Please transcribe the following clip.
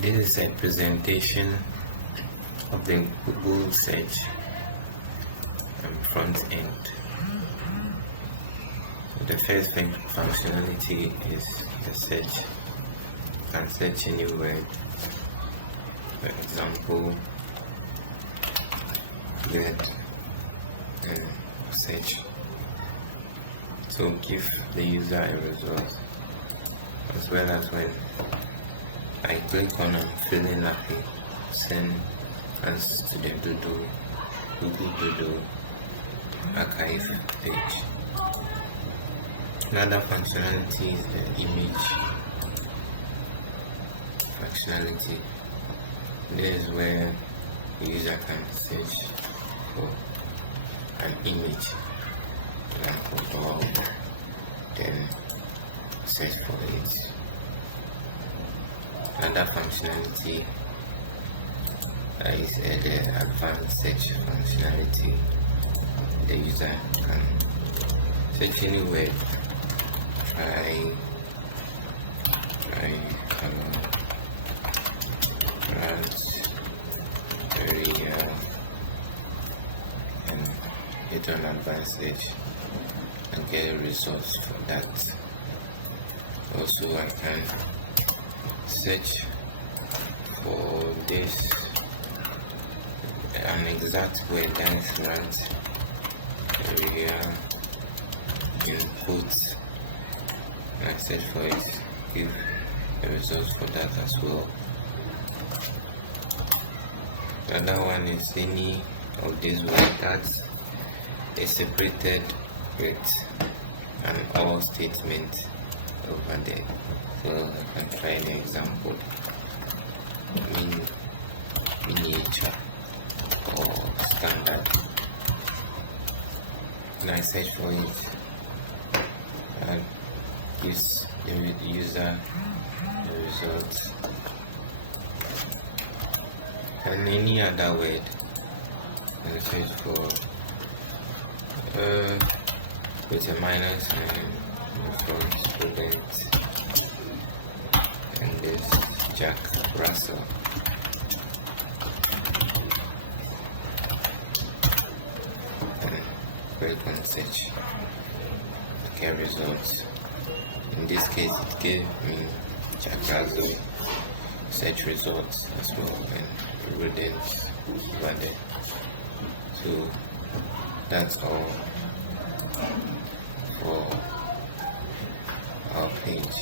This is a presentation of the Google search front end. The first functionality is the search. You can search any word. For example, get and search to give the user a result, as well as when I click on I'm feeling happy, send us to the Google Doodle archive page. Another functionality is the image functionality. This is where the user can search for an image, like a dog, then search for it. Another functionality is the advanced search functionality. The user can search any word, try area, and hit on advanced search and get results for that. Also, I can search for this an exact word that is right area input, and I search for it, give the results for that as well. Another one is any of these words that is separated with an or statement over there. So I can try an example, miniature or standard, and I search for it and gives the user the results. And any other word, and search for with a minus sign from student, and this Jack Russell. And click on search, get results. In this case, it gave me Jack Russell search results as well, and rodents over there. So that's all for our page.